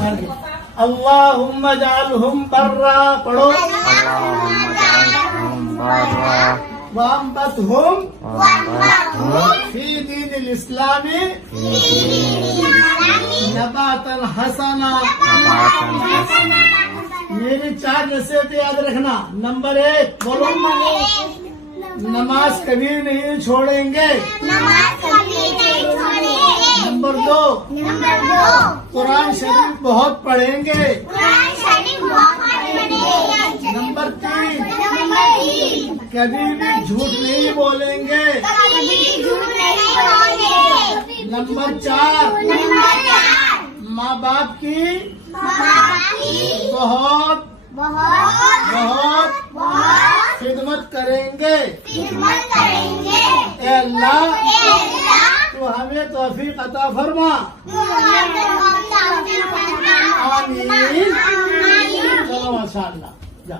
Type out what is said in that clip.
اللہم اجعلہم برا، پڑھو، اللهم اجعلهم برا وانبتہم وانبتهم فی دین الاسلام في دين الإسلام نباتا حسنا۔ نباتا حسنا۔ میری 4 نصیحتیں یاد رکھنا۔ نمبر 1، بولو، نماز کبھی نہیں چھوڑیں گے۔ نمبر 2، قرآن شریف بہت پڑھیں گے۔ نمبر 3، کبھی بھی جھوٹ نہیں بولیں گے۔ نمبر 4، ماں باپ کی بہت خدمت کریں گے۔ اے اللہ تو ہمیں توفیق عطا فرما، آمین۔ چلو ماشاء اللہ، جا۔